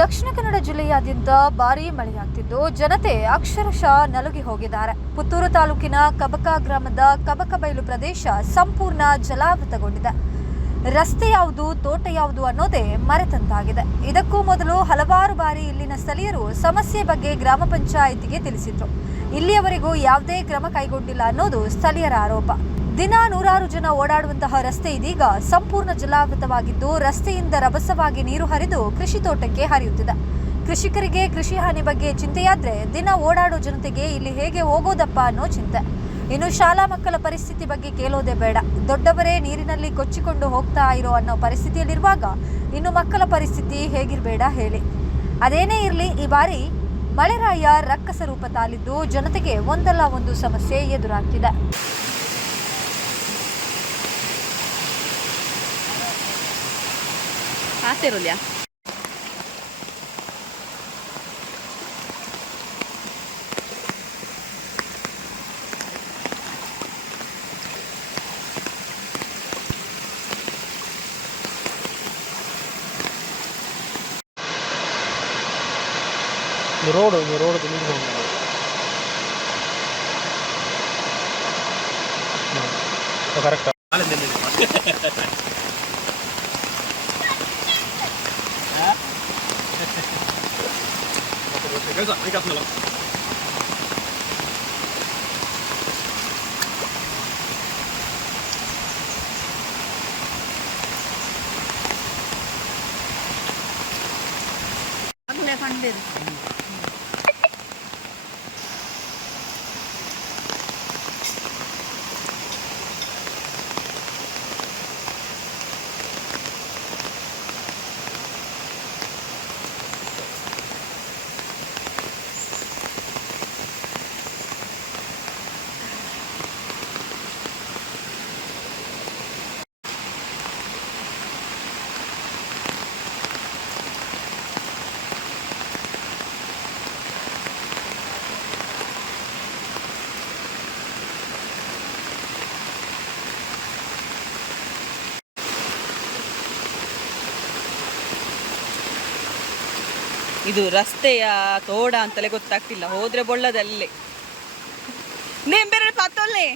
ದಕ್ಷಿಣ ಕನ್ನಡ ಜಿಲ್ಲೆಯಾದ್ಯಂತ ಭಾರೀ ಮಳೆಯಾಗ್ತಿದ್ದು ಜನತೆ ಅಕ್ಷರಶಃ ನಲುಗಿ ಹೋಗಿದ್ದಾರೆ. ಪುತ್ತೂರು ತಾಲೂಕಿನ ಕಬಕ ಗ್ರಾಮದ ಕಬಕ ಬಯಲು ಪ್ರದೇಶ ಸಂಪೂರ್ಣ ಜಲಾವೃತಗೊಂಡಿದೆ. ರಸ್ತೆ ಯಾವುದು, ತೋಟ ಯಾವುದು ಅನ್ನೋದೇ ಮರೆತಂತಾಗಿದೆ. ಇದಕ್ಕೂ ಮೊದಲು ಹಲವಾರು ಬಾರಿ ಇಲ್ಲಿನ ಸ್ಥಳೀಯರು ಸಮಸ್ಯೆ ಬಗ್ಗೆ ಗ್ರಾಮ ಪಂಚಾಯಿತಿಗೆ ತಿಳಿಸಿದ್ರು. ಇಲ್ಲಿಯವರೆಗೂ ಯಾವುದೇ ಕ್ರಮ ಕೈಗೊಂಡಿಲ್ಲ ಅನ್ನೋದು ಸ್ಥಳೀಯರ ಆರೋಪ. ದಿನ ನೂರಾರು ಜನ ಓಡಾಡುವಂತಹ ರಸ್ತೆ ಇದೀಗ ಸಂಪೂರ್ಣ ಜಲಾವೃತವಾಗಿದ್ದು ರಸ್ತೆಯಿಂದ ರಭಸವಾಗಿ ನೀರು ಹರಿದು ಕೃಷಿ ತೋಟಕ್ಕೆ ಹರಿಯುತ್ತಿದೆ. ಕೃಷಿಕರಿಗೆ ಕೃಷಿ ಹಾನಿ ಬಗ್ಗೆ ಚಿಂತೆಯಾದ್ರೆ ದಿನ ಓಡಾಡೋ ಜನತೆಗೆ ಇಲ್ಲಿ ಹೇಗೆ ಹೋಗೋದಪ್ಪ ಅನ್ನೋ ಚಿಂತೆ. ಇನ್ನು ಶಾಲಾ ಮಕ್ಕಳ ಪರಿಸ್ಥಿತಿ ಬಗ್ಗೆ ಕೇಳೋದೇ ಬೇಡ. ದೊಡ್ಡವರೇ ನೀರಿನಲ್ಲಿ ಕೊಚ್ಚಿಕೊಂಡು ಹೋಗ್ತಾ ಇರೋ ಅನ್ನೋ ಪರಿಸ್ಥಿತಿಯಲ್ಲಿರುವಾಗ ಇನ್ನು ಮಕ್ಕಳ ಪರಿಸ್ಥಿತಿ ಹೇಗಿರಬೇಡ ಹೇಳಿ. ಅದೇನೇ ಇರಲಿ, ಈ ಬಾರಿ ಮಳೆರಾಯ ರಕ್ಕಸ ರೂಪ ತಾಳಿದ್ದು ಜನತೆಗೆ ಒಂದಲ್ಲ ಒಂದು ಸಮಸ್ಯೆ ಎದುರಾಗ್ತಿದೆ. Aterolia. The road the middle one. No, correct. I got no. ಇದು ರಸ್ತೆಯ ತೋಡ ಅಂತಲೇ ಗೊತ್ತಾಗ್ತಿಲ್ಲ. ಹೋದ್ರೆ ಬೊಳ್ಳದಲ್ಲೇ ನೇಮ್ ಬೇರೆ ಪತ್ತೊಲ್ಲೆ